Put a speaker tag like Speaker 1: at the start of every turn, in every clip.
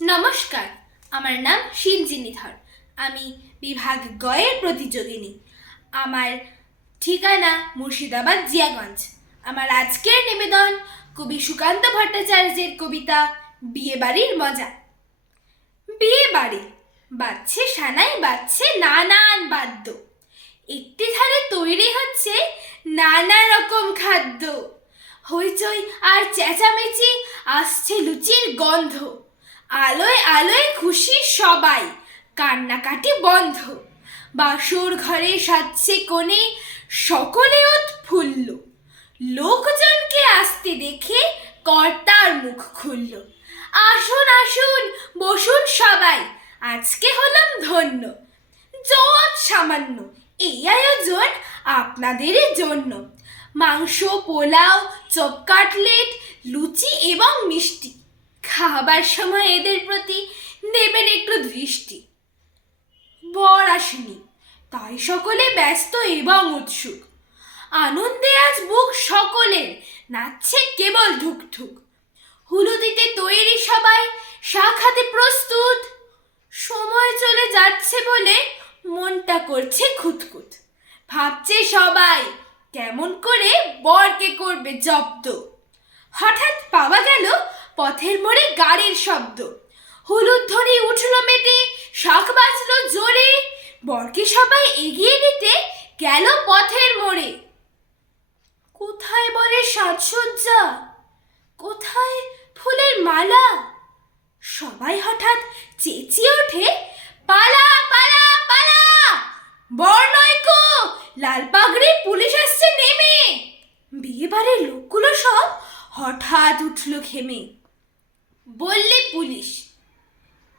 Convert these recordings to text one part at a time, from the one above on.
Speaker 1: নমস্কার, আমার নাম শিবজিনী ধর আমি বিভাগ গয়ের প্রতিযোগিনী। আমার ঠিকানা মুর্শিদাবাদ জিয়াগঞ্জ। আমার আজকের নিবেদন কবি সুকান্ত ভট্টাচার্যের কবিতা বিয়ে বাড়ির মজা। বিয়ে বাড়ি বাজছে সানাই, বাজছে নানান বাদ্য। একটি ধারে তৈরি হচ্ছে নানা রকম খাদ্য। হইচই আর চেঁচামেচি, আসছে লুচির গন্ধ। আলোয় আলোয় খুশি সবাই, কান্নাকাটি বন্ধ। বাসর ঘরে সাজছে কোণে সকলে উৎফুল্ল। লোকজনকে আসতে দেখে কর্তার মুখ খুলল। আসুন আসুন, বসুন সবাই, আজকে হলাম ধন্য। যত সামান্য, এই আয়োজন আপনাদেরই জন্য। মাংস, পোলাও, চপ কাটলেট, লুচি এবং মিষ্টি। খাবার সময় এদের প্রতি দেবেন একটু দৃষ্টি। বর আসেনি, তাই সকলে ব্যস্ত এবং উৎসুক। আনন্দে আজ বুক সকলের, নাচছে কেবল ঢুকঢুক। হুলুদিতে তৈরি সবাই শাখাতে প্রস্তুত। সময় চলে যাচ্ছে বলে মনটা করছে খুঁতখুত। ভাবছে সবাই, কেমন করে বরকে করবে জব্দ। হঠাৎ পাওয়া গেল পথের মোড়ে গাড়ির শব্দ। হলুদ ধ্বনি উঠল মেতে শাক বাজলো জোরে। বরকে সবাই এগিয়ে নিতে গেল পথের মোড়ে। কোথায় বলে সাজসজ্জা? কোথায় ফুলের মালা? সবাই হঠাৎ চেঁচিয়ে ওঠে, পালা পালা পালা! বর নয়কো, লাল পাগড়ি পুলিশ আসছে নেমে। বিয়েবাড়ির লোকগুলো সব হঠাৎ উঠল ঘেমে। বললে পুলিশ।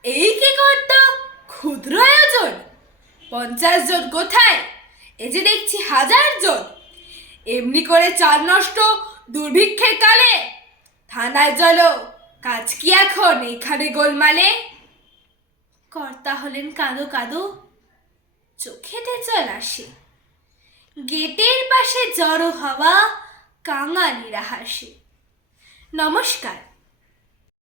Speaker 1: এই কি কর্তা ক্ষুদ্র আয়োজন। পঞ্চাশ জন কোথায়? এ যে দেখছি হাজার জন। এমনি করে চার নষ্ট দুর্ভিক্ষের কালে। থানায় চলো, কাজ কি এখন? এখানে গোলমালে। কর্তা হলেন কাঁদো কাঁদো। চোখেতে জল আসে। গেটের পাশে জড়ো হওয়া কাঙালিরা হাসে। নমস্কার।